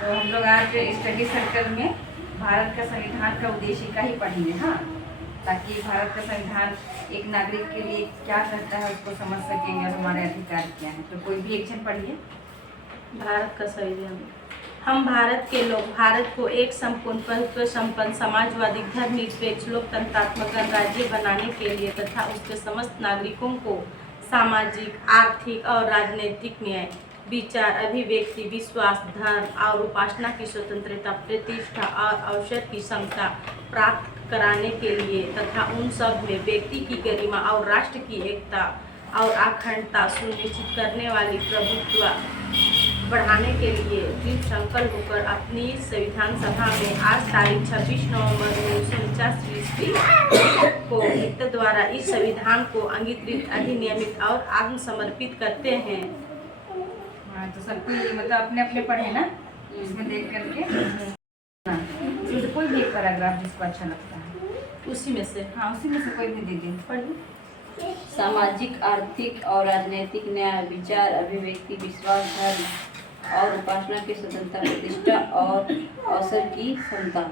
तो हम लोग आज स्टडी सर्कल में भारत का संविधान का उद्देश्य का ही पढ़ेंगे। हाँ, ताकि भारत का संविधान एक नागरिक के लिए क्या कहता है उसको समझ सकेंगे और हमारे अधिकार क्या हैं। तो कोई भी एक्शन पढ़िए। भारत का संविधान। हम भारत के लोग भारत को एक संपूर्ण प्रभुत्व संपन्न समाजवादी धर्मनिरपेक्ष लोकतंत्रात्मक गणराज्य बनाने के लिए तथा उसके समस्त नागरिकों को सामाजिक, आर्थिक और राजनीतिक न्याय, विचार, अभिव्यक्ति, विश्वास, धर्म और उपासना की स्वतंत्रता, प्रतिष्ठा और अवसर की समता प्राप्त कराने के लिए तथा उन सब में व्यक्ति की गरिमा और राष्ट्र की एकता और अखंडता सुनिश्चित करने वाली प्रभुत्व बढ़ाने के लिए दृढ़ संकल्प होकर अपनी संविधान सभा में आज तारीख 26 नवंबर 1949 ईस्वी को हित द्वारा इस संविधान को अंगीकृत, अधिनियमित और आत्मसमर्पित करते हैं। हाँ, तो सबको ये मतलब अपने अपने पढ़े ना, इसमें देख करके तो कोई भी एक पैराग्राफ जिसको अच्छा लगता है उसी में से। हाँ, उसी में से कोई भी दे दें। पढ़िए। सामाजिक, आर्थिक और राजनीतिक न्याय, विचार, अभिव्यक्ति, विश्वास, धर्म और उपासना की स्वतंत्रता, प्रतिष्ठा और अवसर की समता।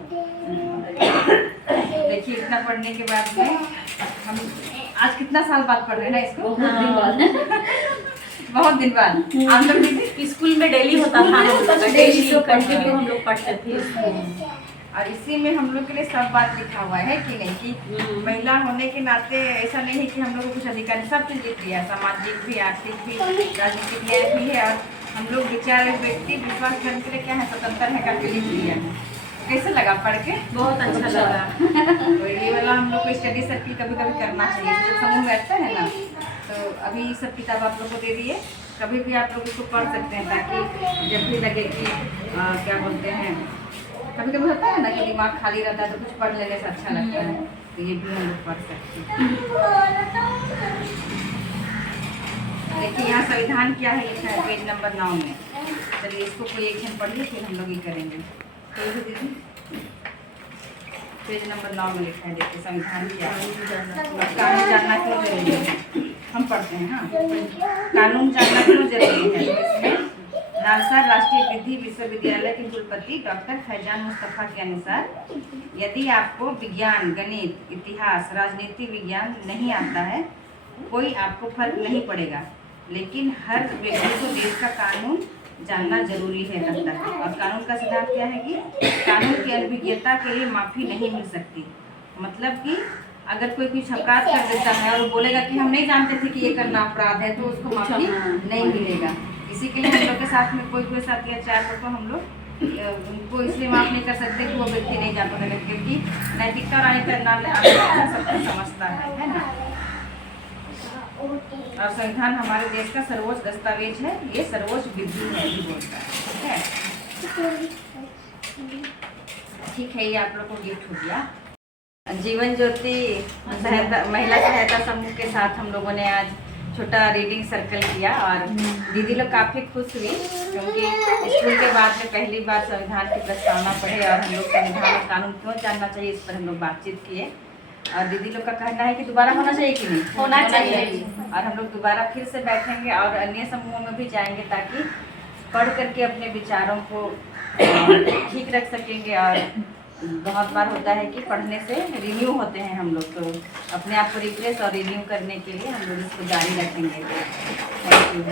देखिए, इतना पढ़ने के बाद में हम आज कितना साल बाद पढ़ रहे हैं ना इसको। बहुत दिन बाद बहुत दिन बाद हम लोग भी स्कूल में डेली होता था, डेली तो कंटिन्यू हम लोग पढ़ते थे। और इसी में हम लोग के लिए सब बात लिखा हुआ है कि नहीं, कि महिला होने के नाते ऐसा नहीं है कि हम लोग को कुछ अधिकार, सब चीज लिख दिया, सामाजिक भी, आर्थिक भी, राजनीतिक न्याय भी है, और हम लोग विचार, व्यक्ति, विश्वास करने के लिए क्या है, स्वतंत्र है करके लिख दिया है। कैसे लगा पढ़ के? बहुत अच्छा लगा। तो ये वाला हम लोग को स्टडी सर्कल कभी कभी करना चाहिए। जब समूह बैठता है ना, तो अभी सब किताब आप लोग को दे दिए, कभी भी आप लोग इसको पढ़ सकते हैं, ताकि जब भी लगे कि क्या बोलते हैं, कभी कभी होता है ना कि दिमाग खाली रहता है तो कुछ पढ़ लेने से अच्छा लगता है, तो ये भी हम लोग पढ़ सकते हैं। देखिए, यहाँ संविधान क्या है लिखा है पेज नंबर 9 में। चलिए इसको कोई एक्शन पढ़िए, फिर हम लोग ये करेंगे। तो दीदी पेज नंबर 9 में लिखा है, देखिए संविधान क्या है। कानून जानना क्यों जरूरी है, हम पढ़ते हैं। हाँ, कानून जानना क्यों जरूरी है। तो इसमें नालसा राष्ट्रीय विधि विश्वविद्यालय के कुलपति डॉक्टर फैजान मुस्तफा के अनुसार, यदि आपको विज्ञान, गणित, इतिहास, राजनीति विज्ञान नहीं आता है, कोई आपको फर्क नहीं पड़ेगा, लेकिन हर व्यक्ति को देश का कानून जानना जरूरी है तब तक। और कानून का सिद्धांत क्या है कि कानून की अनभिज्ञता के लिए माफ़ी नहीं मिल सकती। मतलब कि अगर कोई कुछ अपराध कर देता है और वो बोलेगा कि हम नहीं जानते थे कि ये करना अपराध है, तो उसको माफ़ी नहीं मिलेगा। इसी के लिए हम लोग के साथ में कोई साथी या 4 लोग को हम लोग उनको इसलिए माफ़ नहीं कर सकते कि वो व्यक्ति नहीं जान पाता, क्योंकि नैतिकता और अनैतिकता सबको समझता है ना। और संविधान हमारे देश का सर्वोच्च दस्तावेज है, ये सर्वोच्च विधि है भी बोलता है। ठीक है, ये आप लोग को गिफ्ट हो गया। जीवन ज्योति महिला सहायता समूह के साथ हम लोगों ने आज छोटा रीडिंग सर्कल किया, और दीदी लोग काफ़ी खुश हुई, क्योंकि स्कूल के बाद में पहली बार संविधान की प्रस्तावना पढ़े और हम लोग संविधान और कानून क्यों जानना चाहिए इस पर हम लोग बातचीत किए। और दीदी लोग का कहना है कि दोबारा होना चाहिए कि नहीं, होना चाहिए। और हम लोग दोबारा फिर से बैठेंगे और अन्य समूहों में भी जाएंगे, ताकि पढ़ करके अपने विचारों को ठीक रख सकेंगे। और बहुत बार होता है कि पढ़ने से रिन्यू होते हैं हम लोग, तो अपने आप को रिफ्रेश और रिन्यू करने के लिए हम लोग इसको जारी रखेंगे। Thank you.